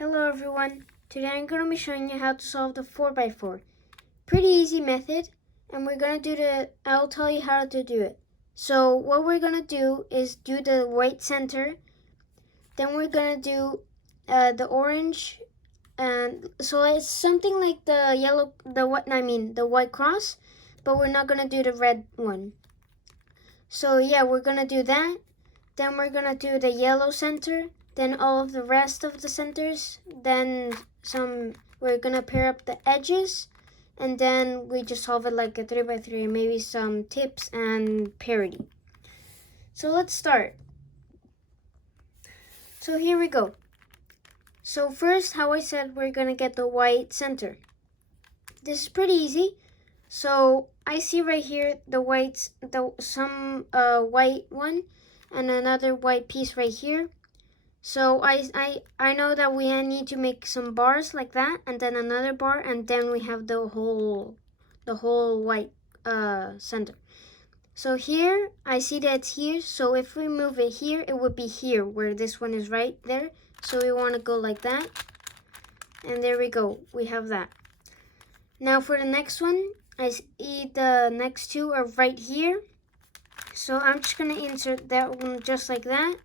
Hello everyone, today I'm going to be showing you how to solve the 4x4. Pretty easy method, and we're going to I'll tell you how to do it. So what we're going to do is do the white center, then we're going to do the orange, and so it's something like the white cross, but we're not going to do the red one. So yeah, we're going to do that, then we're going to do the yellow center, then all of the rest of the centers, then we're gonna pair up the edges, and then we just solve it like a 3x3, maybe some tips and parity. So let's start. So here we go. So first, how I said, we're gonna get the white center. This is pretty easy. So I see right here some white one and another white piece right here. So I know that we need to make some bars like that, and then another bar, and then we have the whole white center. So here I see that it's here, so if we move it here, it would be here where this one is right there. So we want to go like that, and there we go, we have that. Now for the next one, I see the next two are right here, so I'm just gonna insert that one just like that.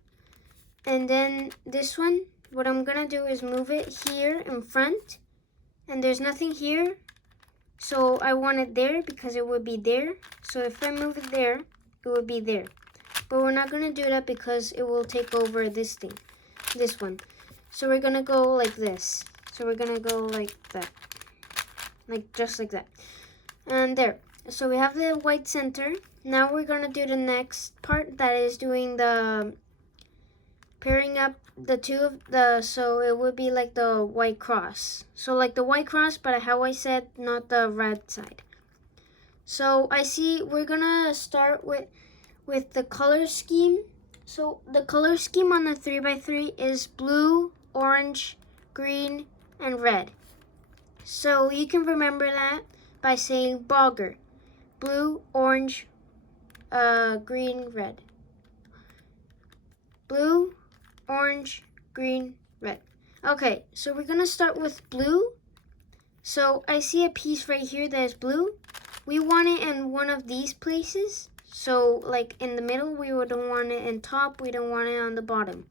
And then this one, what I'm gonna do is move it here in front, and there's nothing here, so I want it there because it would be there. So if I move it there, it would be there. But we're not gonna do that because it will take over this one. So we're gonna go like this. So we're gonna go like that, just like that, and there. So we have the white center. Now we're gonna do the next part, that is doing the pairing up the two of so it would be like the white cross. So like the white cross, but how I said, not the red side. So I see we're gonna start with the color scheme. So the color scheme on the 3x3 is blue, orange, green, and red. So you can remember that by saying Bogger. Blue, orange, green, red. Blue, orange, green, red. Okay, so we're gonna start with blue. So I see a piece right here that is blue. We want it in one of these places. So like in the middle, we don't want it in top, we don't want it on the bottom.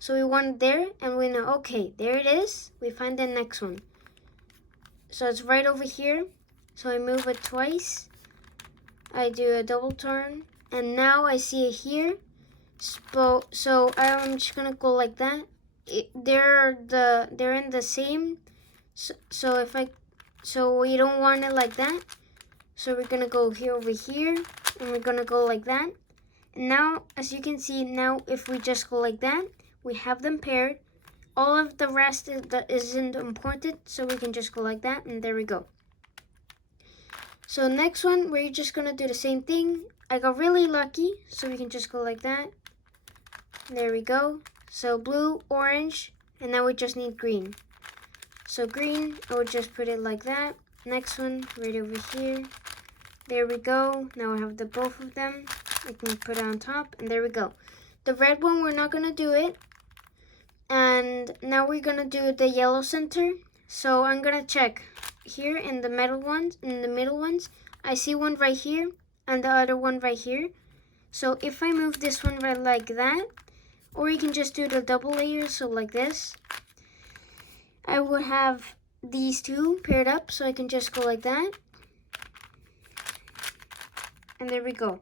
So we want it there, and we know, okay, there it is. We find the next one. So it's right over here. So I move it twice. I do a double turn, and now I see it here. So I'm just gonna go like that. They're in the same. So we don't want it like that. So we're gonna go here over here, and we're gonna go like that. And now, as you can see, now if we just go like that, we have them paired. All of the rest isn't important, so we can just go like that, and there we go. So next one, we're just gonna do the same thing. I got really lucky, so we can just go like that. There we go. So blue, orange, and now we just need green. So green, I would just put it like that. Next one, right over here. There we go. Now I have the both of them. I can put it on top, and there we go. The red one, we're not gonna do it. And now we're gonna do the yellow center. So I'm gonna check here in the middle ones. I see one right here and the other one right here. So if I move this one right like that, or you can just do the double layer, so like this, I would have these two paired up, so I can just go like that. And there we go.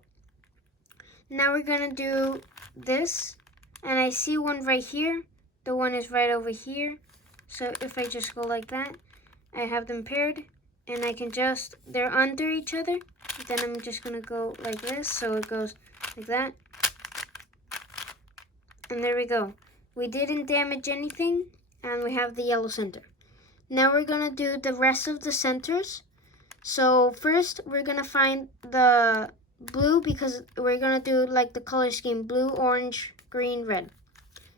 Now we're gonna do this, and I see one right here. The one is right over here. So if I just go like that, I have them paired, and I can they're under each other. Then I'm just gonna go like this, so it goes like that. And there we go. We didn't damage anything, and we have the yellow center. Now we're gonna do the rest of the centers. So first, we're gonna find the blue, because we're gonna do like the color scheme, blue, orange, green, red.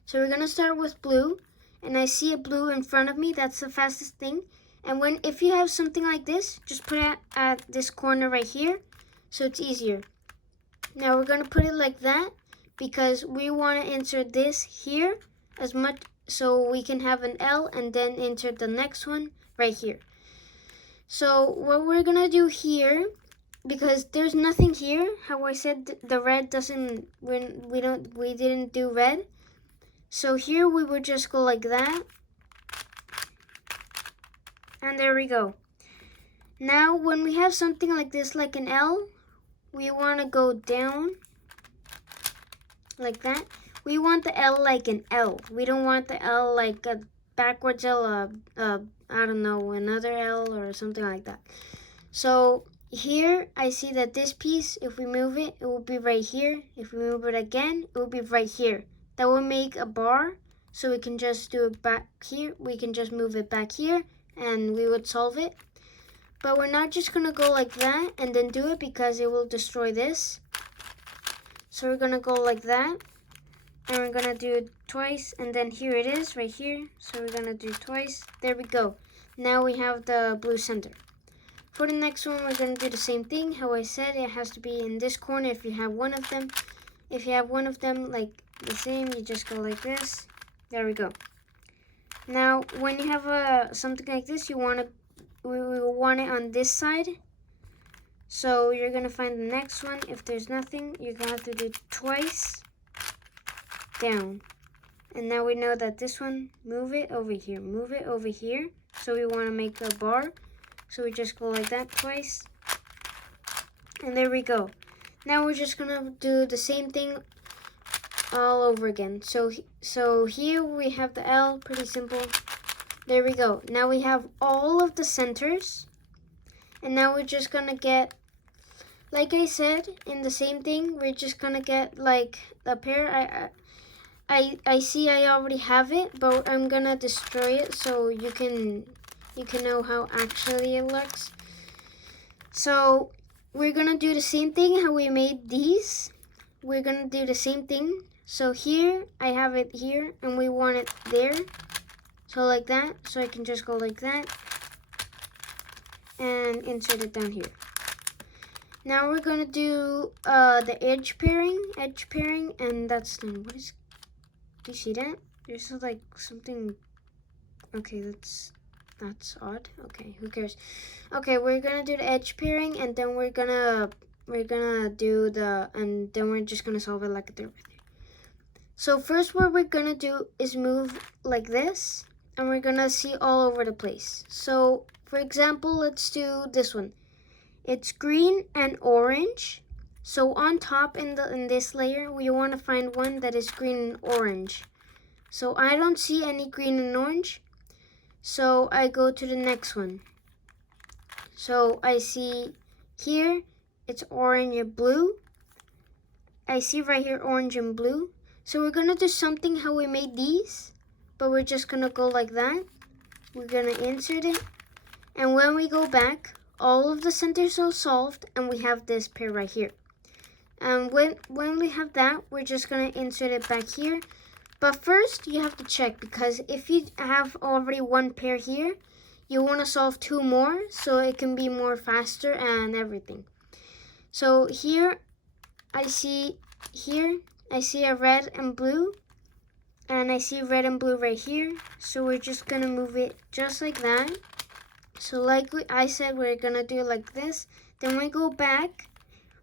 So we're gonna start with blue, and I see a blue in front of me. That's the fastest thing. And if you have something like this, just put it at this corner right here, so it's easier. Now we're gonna put it like that, because we want to insert this here as much so we can have an L and then insert the next one right here. So what we're gonna do here, because there's nothing here, how I said the red doesn't, we didn't do red. So here we would just go like that. And there we go. Now when we have something like this, like an L, we want to go down like that. We want the L like an L. We don't want the L like a backwards L, I don't know, another L or something like that. So here I see that this piece, if we move it, it will be right here. If we move it again, it will be right here. That will make a bar, so we can just do it back here. We can just move it back here and we would solve it. But we're not just gonna go like that and then do it, because it will destroy this. So we're gonna go like that, and we're gonna do it twice, and then here it is right here. So we're gonna do twice. There we go. Now we have the blue center. For the next one, we're gonna do the same thing. How I said, it has to be in this corner if you have one of them. If you have one of them like the same, you just go like this. There we go. Now when you have something like this, we want it on this side. So you're gonna find the next one. If there's nothing, you're gonna have to do twice down. And now we know that this one, move it over here, move it over here. So we want to make a bar. So we just go like that twice. And there we go. Now we're just gonna do the same thing all over again. So here we have the L, pretty simple. There we go. Now we have all of the centers. And now we're just gonna get, like I said, in the same thing, we're just gonna get like a pair. I see I already have it, but I'm gonna destroy it so you can know how actually it looks. So we're gonna do the same thing how we made these. We're gonna do the same thing. So here I have it here, and we want it there. So like that. So I can just go like that and insert it down here. Now we're gonna do the edge pairing, and that's done. What is? Do you see that? There's like something. Okay, that's odd. Okay, who cares? Okay, we're gonna do the edge pairing, and then we're gonna do and then we're just gonna solve it like there. So first, what we're gonna do is move like this, and we're gonna see all over the place. So for example, let's do this one. It's green and orange. So on top in this layer, we want to find one that is green and orange. So I don't see any green and orange. So I go to the next one. So I see here, it's orange and blue. I see right here, orange and blue. So we're gonna do something how we made these, but we're just gonna go like that. We're gonna insert it. And when we go back, all of the centers are solved, and we have this pair right here. And when we have that, we're just gonna insert it back here. But first, you have to check, because if you have already one pair here, you want to solve two more so it can be more faster and everything. So here I see a red and blue, and I see red and blue right here. So we're just gonna move it just like that. So like I said, we're gonna do it like this. Then we go back,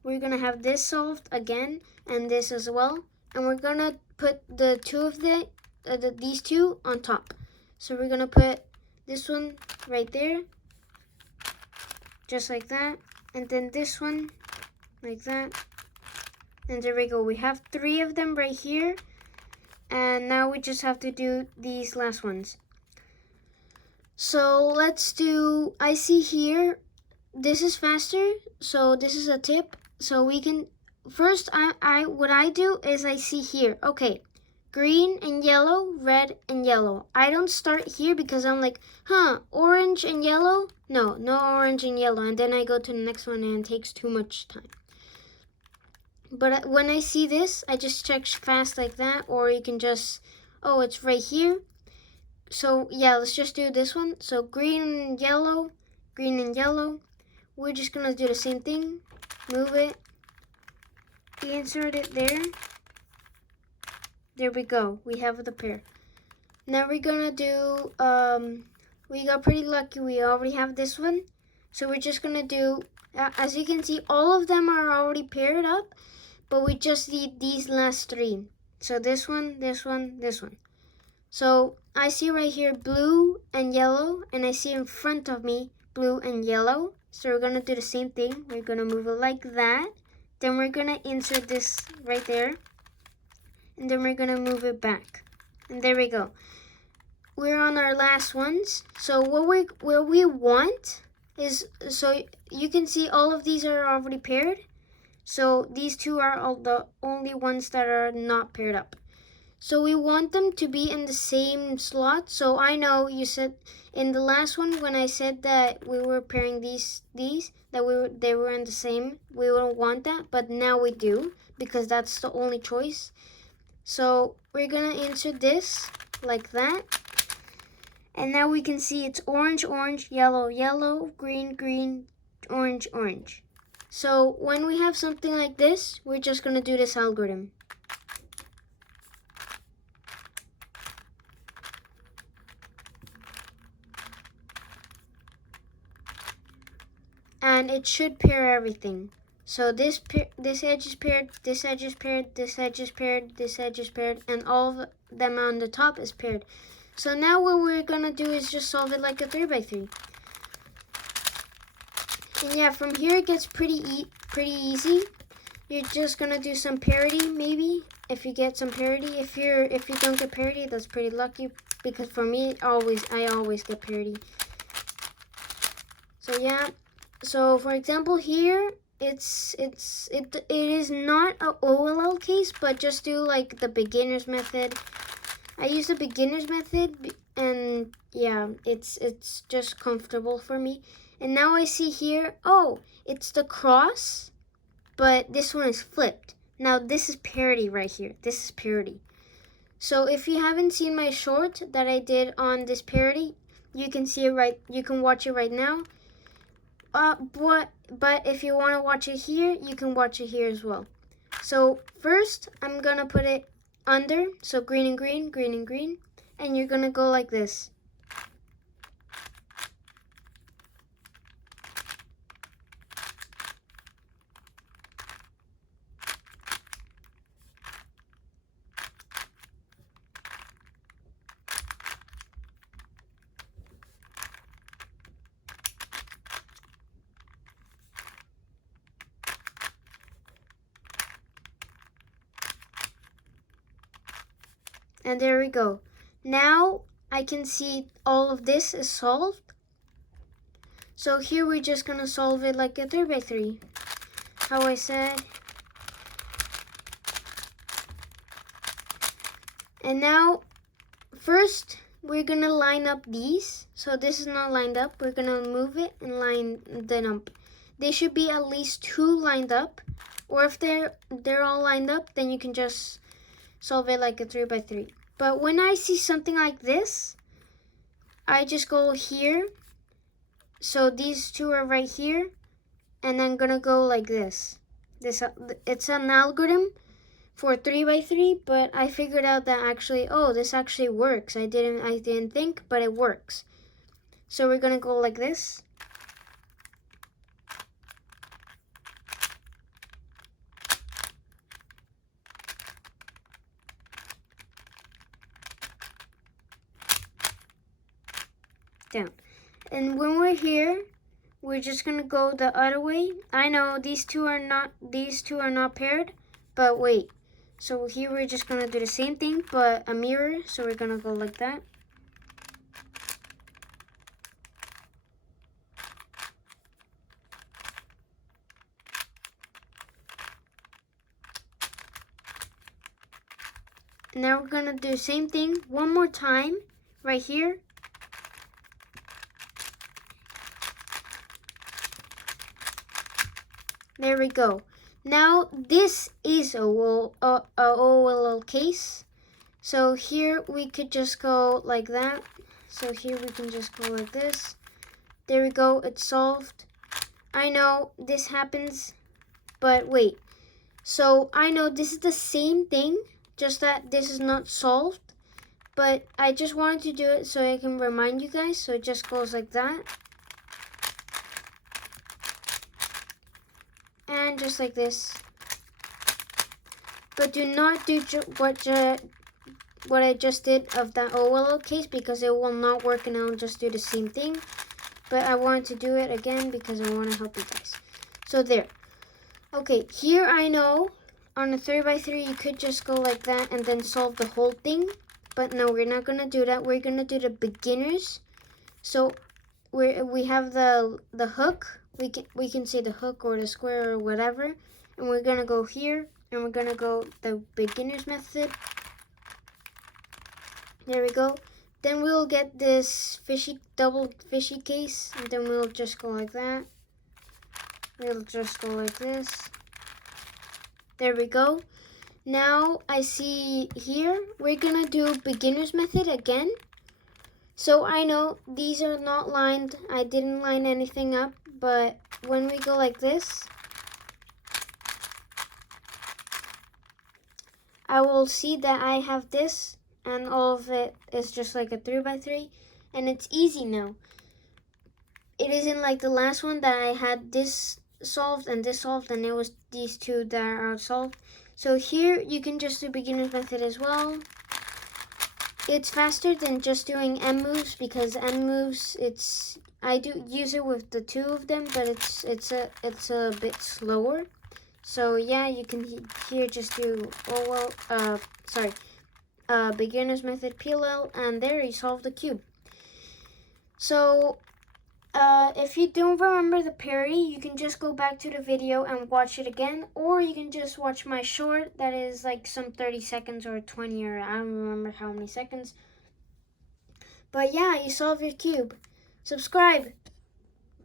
we're gonna have this solved again, and this as well. And we're gonna put the two of these two on top. So we're gonna put this one right there, just like that. And then this one, like that. And there we go. We have three of them right here. And now we just have to do these last ones. So let's do, I see here, this is faster. So this is a tip. So we can, first what I do is I see here, okay, green and yellow, red and yellow. I don't start here because I'm like, orange and yellow? No orange and yellow. And then I go to the next one, and it takes too much time. But when I see this, I just check fast like that, or you can just, oh, it's right here. So yeah, let's just do this one. So green and yellow. We're just gonna do the same thing. Move it. Insert it there. There we go. We have the pair. Now we're gonna do, we got pretty lucky. We already have this one. So we're just gonna do, as you can see, all of them are already paired up, but we just need these last three. So this one, this one, this one. So I see right here blue and yellow, and I see in front of me blue and yellow. So we're gonna do the same thing. We're gonna move it like that. Then we're gonna insert this right there. And then we're gonna move it back. And there we go. We're on our last ones. So what we want is, so you can see all of these are already paired. So these two are all the only ones that are not paired up. So we want them to be in the same slot. So I know you said in the last one when I said that we were pairing these that they were in the same. We don't want that, but now we do because that's the only choice. So we're gonna insert this like that. And now we can see it's orange, orange, yellow, yellow, green, green, orange, orange. So when we have something like this, we're just gonna do this algorithm. And it should pair everything. So this edge is paired, this edge is paired, this edge is paired, this edge is paired, and all of them on the top is paired. So now what we're gonna do is just solve it like a 3x3. And yeah, from here it gets pretty easy. You're just gonna do some parity maybe. If you get some parity, if you don't get parity, that's pretty lucky because for me I always get parity. So yeah. So for example here, it is not a OLL case, but just do like the beginner's method. I use the beginner's method, and yeah, it's just comfortable for me. And now I see here, oh, it's the cross, but this one is flipped. Now this is parity right here. This is parity. So if you haven't seen my short that I did on this parity, you can see it you can watch it right now. But if you want to watch it here, you can watch it here as well. So first, I'm gonna put it under, so green and green, green and green, and you're gonna go like this. And there we go. Now I can see all of this is solved. So here we're just gonna solve it like a 3x3. How I said. And now, first we're gonna line up these. So this is not lined up. We're gonna move it and line them up. They should be at least 2 lined up. Or if they're all lined up, then you can just solve it like a 3x3. But when I see something like this, I just go here. So these two are right here, and I'm gonna go like this. It's an algorithm for 3x3, but I figured out that actually, oh, this actually works. I didn't think, but it works. So we're gonna go like this. Down. And when we're here, we're just gonna go the other way. I know these two are not paired, but wait. So here we're just gonna do the same thing, but a mirror. So we're gonna go like that. And now we're gonna do the same thing one more time right here. There we go. Now this is a OLL case. So here we could just go like that. So here we can just go like this. There we go, it's solved. I know this happens, but wait. So I know this is the same thing, just that this is not solved. but I just wanted to do it so I can remind you guys. So it just goes like that. And just like this. But do not do what I just did of that OLL case, because it will not work and I'll just do the same thing. But I wanted to do it again because I want to help you guys. So there. Okay, here I know on a 3x3 you could just go like that and then solve the whole thing. But no, we're not going to do that. We're going to do the beginners. So we have the hook. We can say the hook or the square or whatever. And we're going to go here and we're going to go the beginners method. There we go. Then we'll get this double fishy case, and then we'll just go like that. We'll just go like this. There we go. Now I see here, we're gonna do beginner's method again. So I know these are not lined. I didn't line anything up, but when we go like this, I will see that I have this, and all of it is just like a 3x3, and it's easy now. It isn't like the last one that I had this solved and this solved, and it was these two that are solved. So here you can just do beginner's method as well. It's faster than just doing M moves, because M moves, I do use it with the two of them, but it's a bit slower. So yeah, you can here just do beginner's method PLL, and there you solve the cube. So if you don't remember the parry, you can just go back to the video and watch it again, or you can just watch my short that is like some 30 seconds or 20, or I don't remember how many seconds. But yeah, you solve your cube. Subscribe.